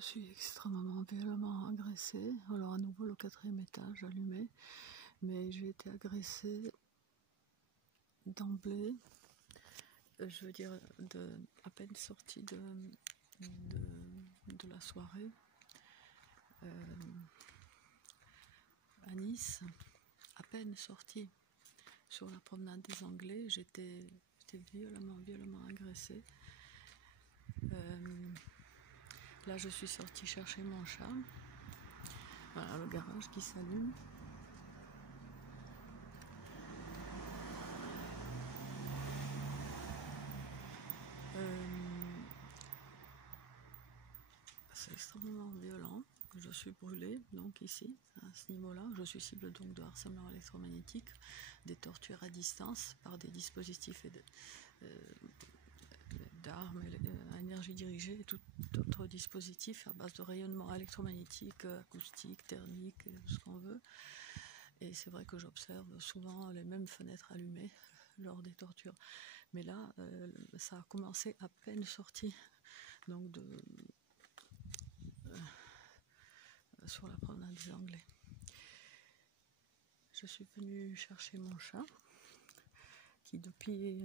Je suis extrêmement violemment agressée. Alors à nouveau le 4e étage allumé, mais j'ai été agressée d'emblée. Je veux dire, à peine sortie de la soirée à Nice, à peine sortie sur la promenade des Anglais, j'étais violemment agressée. Là, je suis sortie chercher mon chat. Voilà le garage qui s'allume. C'est extrêmement violent. Je suis brûlée, donc ici, à ce niveau-là. Je suis cible donc de harcèlement électromagnétique, des tortures à distance par des dispositifs d'armes à énergie dirigée et tout autre dispositif à base de rayonnement électromagnétique, acoustique, thermique, ce qu'on veut. Et c'est vrai que j'observe souvent les mêmes fenêtres allumées lors des tortures. Mais là, ça a commencé à peine sorti donc sur la promenade des Anglais. Je suis venue chercher mon chat, qui depuis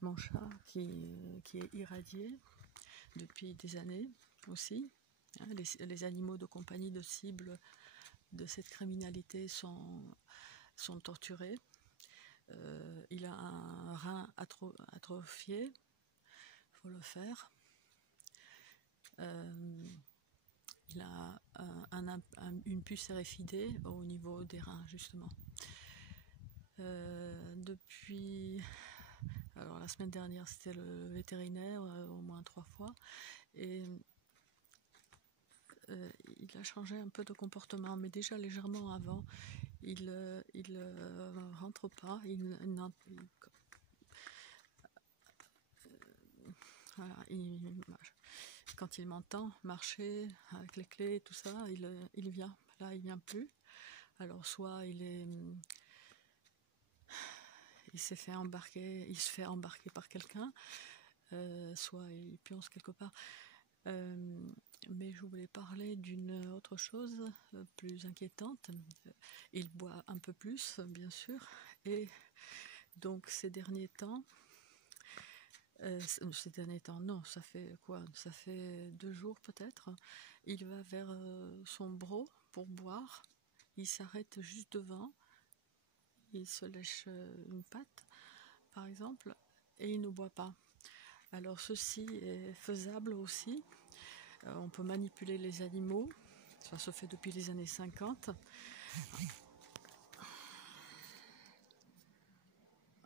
mon chat qui est irradié depuis des années aussi. Les animaux de compagnie de cible de cette criminalité sont torturés. Il a un rein atrophié, il faut le faire. Il a une puce RFID au niveau des reins, justement. Depuis... Alors la semaine dernière, c'était le vétérinaire, au moins 3 fois. Et il a changé un peu de comportement, mais déjà légèrement avant. Il rentre pas, voilà, quand il m'entend marcher avec les clés, tout ça, il vient. Là, il vient plus. Alors soit il se fait embarquer par quelqu'un, soit il pionce quelque part. Mais je voulais parler d'une autre chose plus inquiétante. Il boit un peu plus, bien sûr, et donc ces derniers temps, non, ça fait quoi? Ça fait 2 jours peut-être. Il va vers son bro pour boire. Il s'arrête juste devant. Il se lèche une patte, par exemple, et il ne boit pas. Alors ceci est faisable aussi. On peut manipuler les animaux. Ça se fait depuis les années 50.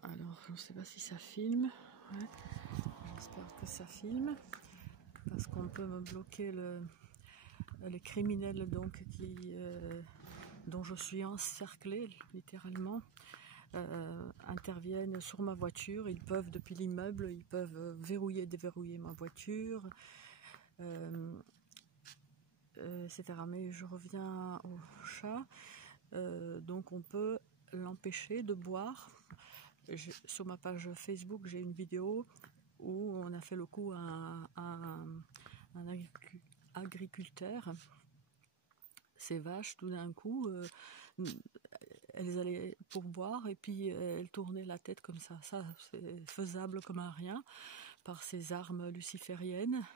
Alors, je ne sais pas si ça filme. Ouais. J'espère que ça filme. Parce qu'on peut me bloquer les criminels donc, dont je suis encerclée, littéralement. Interviennent sur ma voiture. Ils peuvent, depuis l'immeuble, ils peuvent verrouiller, déverrouiller ma voiture. Etc. Mais je reviens au chat. Donc on peut l'empêcher de boire. Sur ma page Facebook, j'ai une vidéo où on a fait le coup à un agriculteur. Ces vaches, tout d'un coup, elles allaient pour boire et puis elles tournaient la tête comme ça. Ça, c'est faisable comme un rien par ces armes lucifériennes.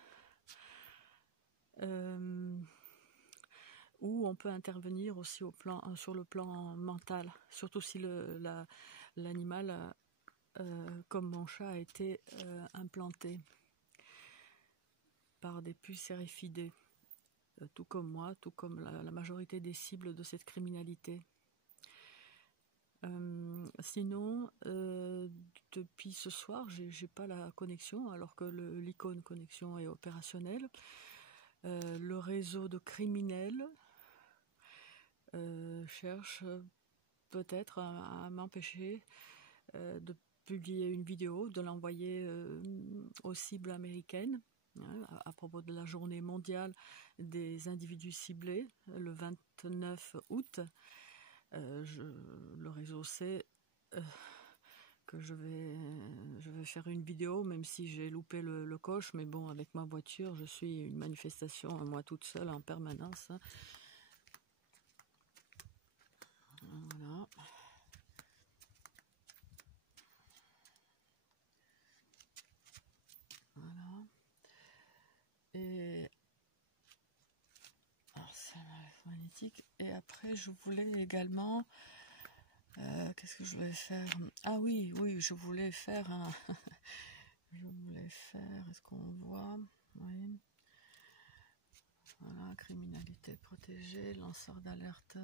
Où on peut intervenir aussi sur le plan mental, surtout si l'animal, comme mon chat, a été implanté par des puces RFID, tout comme moi, tout comme la majorité des cibles de cette criminalité. Sinon, depuis ce soir, j'ai pas la connexion, alors que l'icône connexion est opérationnelle. Le réseau de criminels cherche peut-être à m'empêcher de publier une vidéo, de l'envoyer aux cibles américaines, à propos de la journée mondiale des individus ciblés, le 29 août. Le réseau sait que je vais faire une vidéo, même si j'ai loupé le coche, mais bon, avec ma voiture, je suis une manifestation, moi toute seule en permanence. Voilà. Voilà. Et alors, c'est magnétique. Et après, je voulais également. Qu'est-ce que je voulais faire? Ah oui, je voulais faire un. Je voulais faire. Est-ce qu'on voit? Oui. Voilà, criminalité protégée, lanceur d'alerte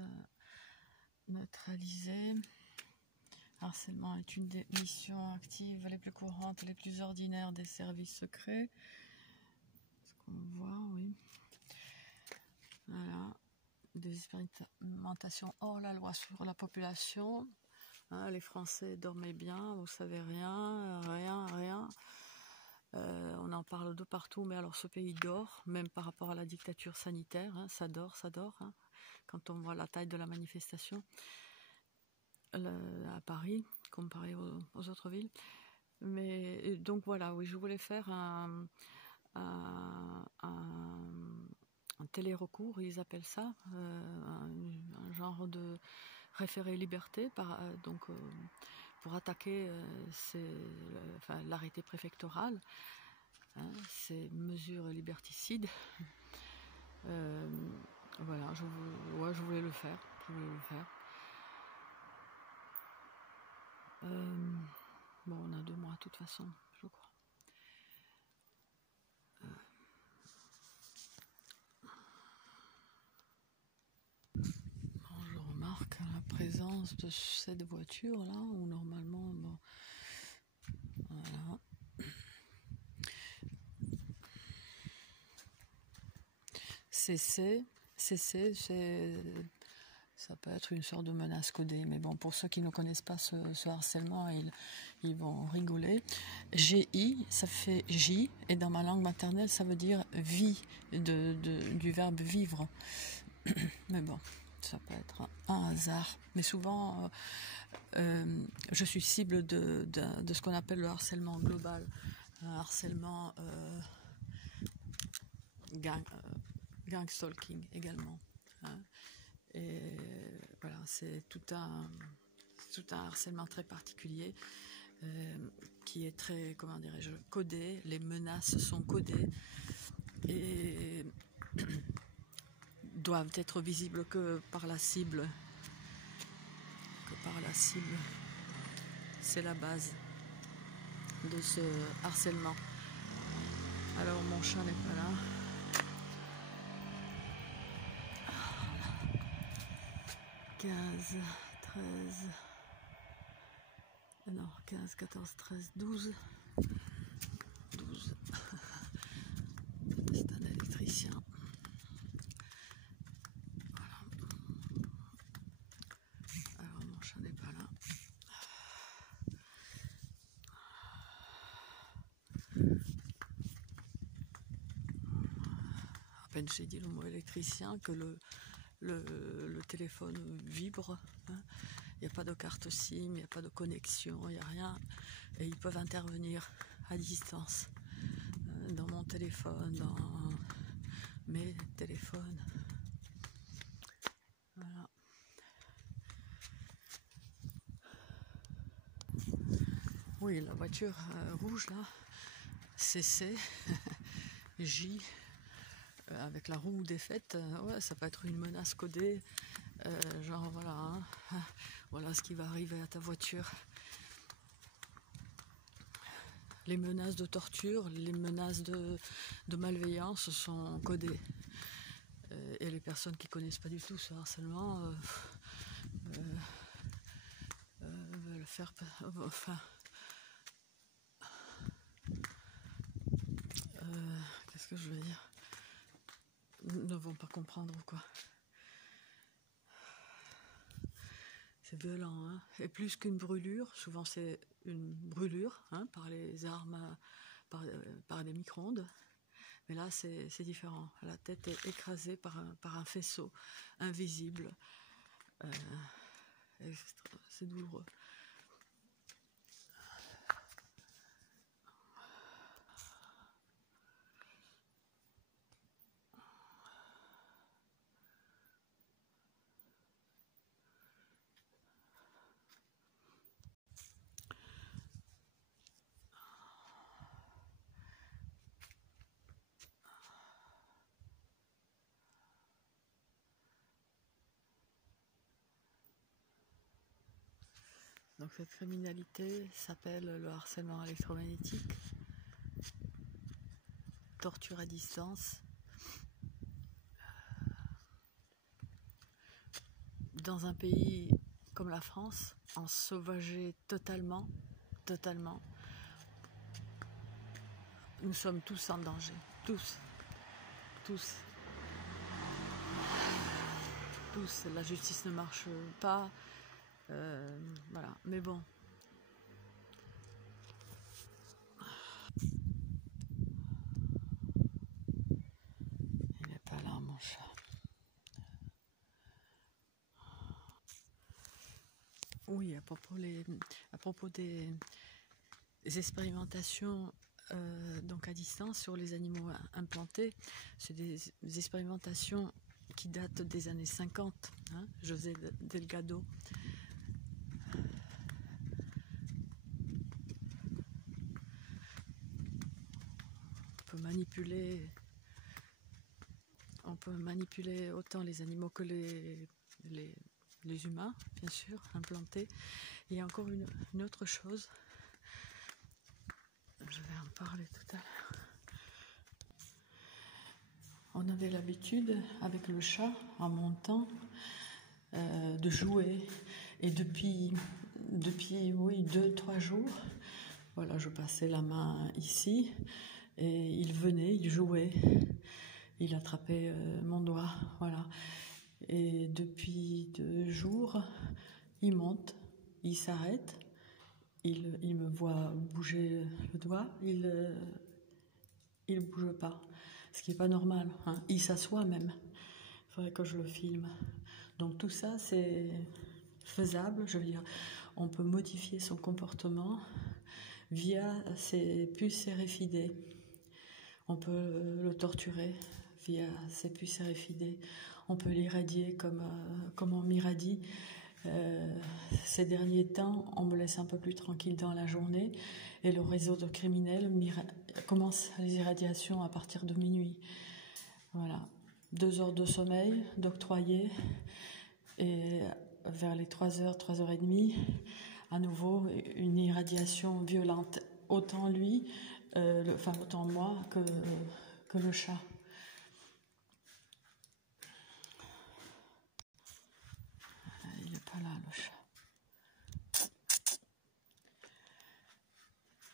neutralisé. Harcèlement est une des missions actives les plus courantes, les plus ordinaires des services secrets. Est-ce qu'on voit? Oui. Voilà. Des expérimentations hors la loi sur la population. Hein, les Français dormaient bien, vous savez rien. On en parle de partout, mais alors ce pays dort, même par rapport à la dictature sanitaire, hein, ça dort. Hein, quand on voit la taille de la manifestation à Paris, comparé aux autres villes. Mais donc voilà, oui, je voulais faire un télé-recours, ils appellent ça, un genre de référé liberté, pour attaquer l'arrêté préfectoral, hein, ces mesures liberticides. Voilà, je voulais le faire. Bon, on a 2 mois de toute façon, je crois. Bon, je remarque la présence de cette voiture là, où normalement, bon, voilà. CC, ça peut être une sorte de menace codée, mais bon, pour ceux qui ne connaissent pas ce harcèlement, ils vont rigoler. GI, ça fait J, et dans ma langue maternelle, ça veut dire vie, du verbe vivre. Mais bon, ça peut être un hasard. Mais souvent, je suis cible de ce qu'on appelle le harcèlement global, un harcèlement gang stalking également. Hein. Et voilà, c'est tout un harcèlement très particulier qui est très, comment dirais-je, codé. Les menaces sont codées et doivent être visibles que par la cible. C'est la base de ce harcèlement. Alors mon chat n'est pas là. 15, 14, 13, 12. C'est un électricien. Voilà. Alors mon chat n'est pas là. À peine j'ai dit le mot électricien que le téléphone vibre. Hein. Il n'y a pas de carte SIM, il n'y a pas de connexion, il n'y a rien. Et ils peuvent intervenir à distance dans mon téléphone, dans mes téléphones. Voilà. Oui, la voiture rouge là, CC, J, avec la roue défaite, ouais, ça peut être une menace codée. Genre voilà, hein, voilà ce qui va arriver à ta voiture. Les menaces de torture, les menaces de malveillance sont codées. Et les personnes qui connaissent pas du tout ce harcèlement veulent faire, enfin, qu'est-ce que je veux dire, ne vont pas comprendre quoi. C'est violent, hein. Et plus qu'une brûlure, souvent c'est une brûlure, hein, par les armes, par des micro-ondes. Mais là c'est différent. La tête est écrasée par un faisceau invisible. C'est douloureux. Donc cette criminalité s'appelle le harcèlement électromagnétique, torture à distance, dans un pays comme la France, ensauvagé totalement, nous sommes tous en danger, tous, la justice ne marche pas, voilà, mais bon. Il n'est pas là, mon chat. Oui, à propos des expérimentations donc à distance sur les animaux implantés, c'est des expérimentations qui datent des années 50, hein, José Delgado. On peut manipuler autant les animaux que les humains, bien sûr, implantés. Il y a encore une autre chose, je vais en parler tout à l'heure. On avait l'habitude, avec le chat, en montant, de jouer. Et depuis 2-3 jours, voilà, je passais la main ici, et il venait, il jouait. Il attrapait mon doigt, voilà. Et depuis 2 jours, il monte, il s'arrête, il me voit bouger le doigt, il bouge pas, ce qui est pas normal, hein. Il s'assoit même. Il faudrait que je le filme. Donc tout ça, c'est faisable, je veux dire, on peut modifier son comportement via ses puces RFID. On peut le torturer via ses puces RFID. On peut l'irradier comme on m'irradie. Ces derniers temps, on me laisse un peu plus tranquille dans la journée et le réseau de criminels commence les irradiations à partir de minuit. Voilà, 2 heures de sommeil d'octroyer et vers les 3h, 3h30, à nouveau une irradiation violente. Autant lui, autant moi que le chat. Il n'est pas là, le chat.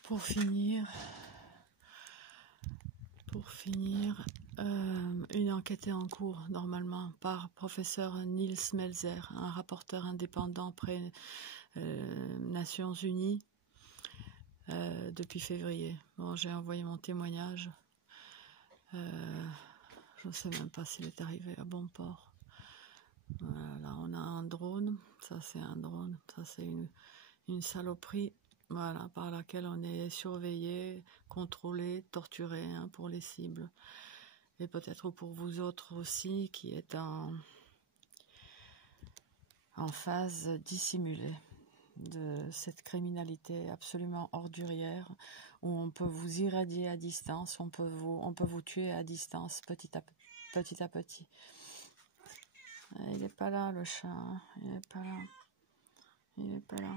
Pour finir, une enquête est en cours, normalement, par professeur Niels Melzer, un rapporteur indépendant près Nations Unies, depuis février. Bon, j'ai envoyé mon témoignage. Je ne sais même pas s'il est arrivé à bon port. Voilà, là, on a un drone. Ça, c'est un drone. Ça, c'est une saloperie. Voilà, par laquelle on est surveillé, contrôlé, torturé, hein, pour les cibles. Et peut-être pour vous autres aussi, qui êtes en phase dissimulée de cette criminalité absolument ordurière, où on peut vous irradier à distance, on peut vous tuer à distance petit à petit. Il n'est pas là, le chat, hein. Il n'est pas là.